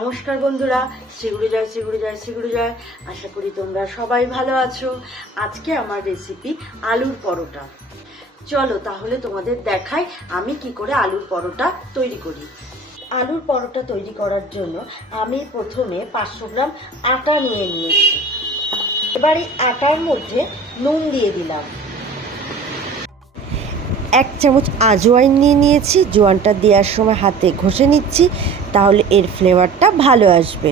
নমস্কার বন্ধুরা, শ্রীগুরু জয় শ্রীগুরু জয় শ্রীগুরু জয়। আশা করি তোমরা সবাই ভালো আছো। আজকে আমার রেসিপি আলুর পরোটা। চলো তাহলে তোমাদের দেখাই আমি কি করে আলুর পরোটা তৈরি করি। আলুর পরোটা তৈরি করার জন্য আমি প্রথমে পাঁচশো গ্রাম আটা নিয়ে নিয়েছি। এবার এই আটার মধ্যে নুন দিয়ে দিলাম। এক চামচ আজওয়াইন নিয়ে নিয়েছি, জোয়ানটা দেওয়ার সময় হাতে ঘষে নিচ্ছি, তাহলে এর ফ্লেভারটা ভালো আসবে।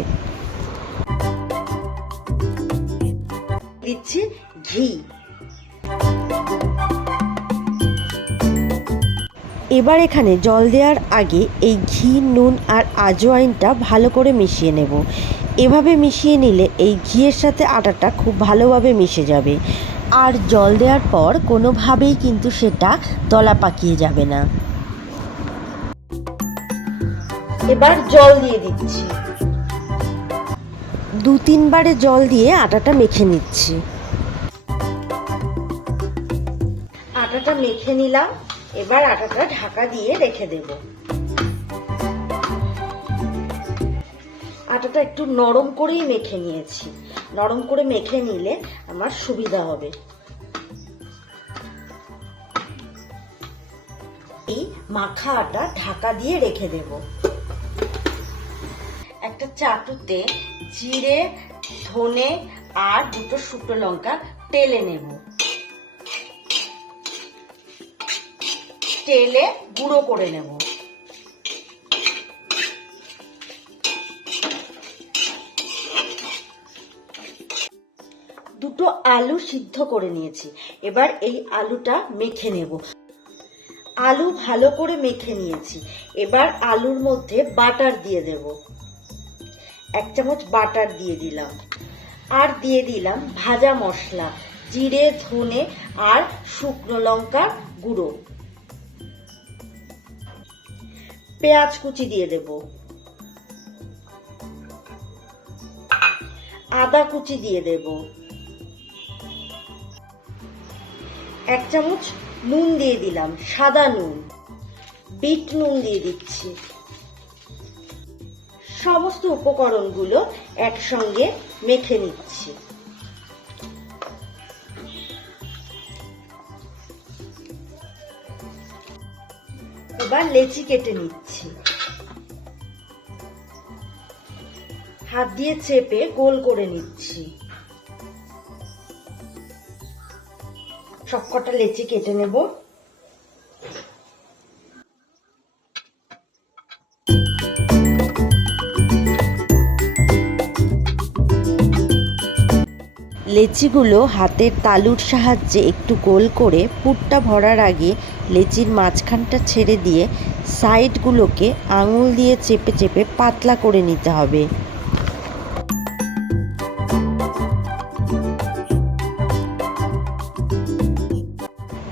দিচ্ছি ঘি। এবার এখানে জল দেওয়ার আগে এই ঘি, নুন আর আজওয়াইনটা ভালো করে মিশিয়ে নেব। এভাবে মিশিয়ে নিলে এই ঘিয়ের সাথে আটাটা খুব ভালোভাবে মিশে যাবে। আর জল দেওয়ার পর কোনোভাবেই কিন্তু সেটা দলা পাকিয়ে যাবে না। এবার জল দিয়ে দিচ্ছি। দু তিনবারে জল দিয়ে আটাটা মেখে নিচ্ছি। আটাটা মেখে নিলাম, এবার আটাটা ঢাকা দিয়ে রেখে দেব। আটাটা একটু নরম করেই মেখে নিয়েছি। নরম করে মেখে নিলে আমার সুবিধা হবে। এই মাখা আটা ঢাকা দিয়ে রেখে দেব। একটা চাটুতে জিরে, ধনে আর দুটো শুকনো লঙ্কা টেলে নেব। টেলে গুঁড়ো করে নেব। দুটো আলু সিদ্ধ করে নিয়েছি। এবার এই আলুটা মেখে নেব। আলু ভালো করে মেখে নিয়েছি। এবার আলুর মধ্যে বাটার দিয়ে দেব। এক চামচ বাটার দিয়ে দিলাম। আর দিয়ে দিলাম ভাজা মশলা, জিরে, ধনে আর শুকনো লঙ্কা গুঁড়ো। পেঁয়াজ কুচি দিয়ে দেব। আদা কুচি দিয়ে দেব। এক চামচ নুন দিয়ে দিলাম, সাদা নুন। বিট নুন দিয়ে দিচ্ছি। সমস্ত উপকরণগুলো একসঙ্গে মেখে নিচ্ছি। এবার লেচি কেটে নিচ্ছি। হাত দিয়ে চেপে গোল করে নিচ্ছি। সবকটা লেচি কেটে নেব। লেচিগুলো হাতের তালুর সাহায্যে একটু গোল করে পুরটা ভরার আগে লেচির মাঝখানটা ছেড়ে দিয়ে সাইডগুলোকে আঙুল দিয়ে চেপে চেপে পাতলা করে নিতে হবে।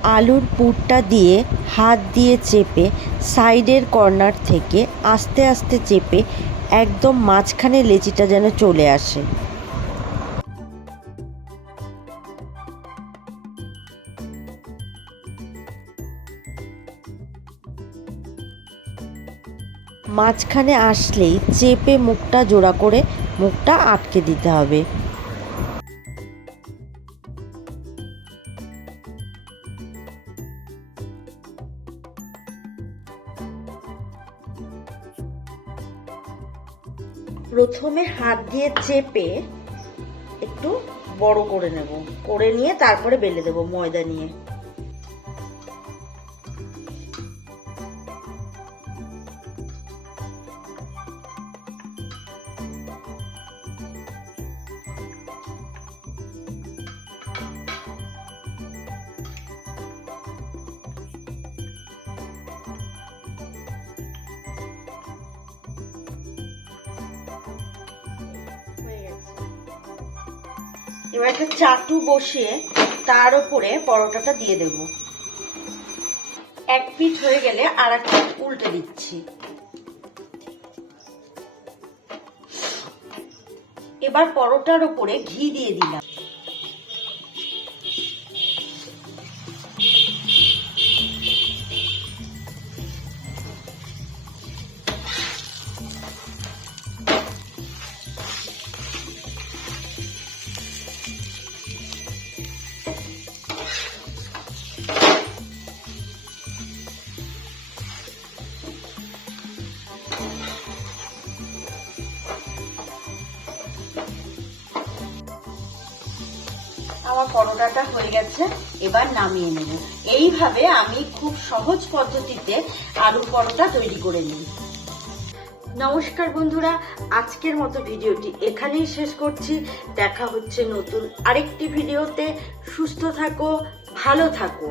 আলুর পুরটা দিয়ে হাত দিয়ে চেপে সাইডের কর্নার থেকে আস্তে আস্তে চেপে একদম মাঝখানে লেচিটা যেন চলে আসে। মাঝখানে আসলেই চেপে মুখটা জোড়া করে মুখটা আটকে দিতে হবে। প্রথমে হাত দিয়ে চেপে একটু বড় করে নেব। করে নিয়ে তারপরে বেলে দেব ময়দা নিয়ে। এবার একটা চাটু বসিয়ে তার উপরে পরোটাটা দিয়ে দেব। এক পিঠ হয়ে গেলে আর একটা উল্টে দিচ্ছি। এবার পরোটার উপরে ঘি দিয়ে দিলাম। আমার পরোটাটা হয়ে গেছে, এবার নামিয়ে নেব। এইভাবে আমি খুব সহজ পদ্ধতিতে আলু পরোটা তৈরি করে নিই। নমস্কার বন্ধুরা, আজকের মতো ভিডিওটি এখানেই শেষ করছি। দেখা হচ্ছে নতুন আরেকটি ভিডিওতে। সুস্থ থাকো, ভালো থাকো।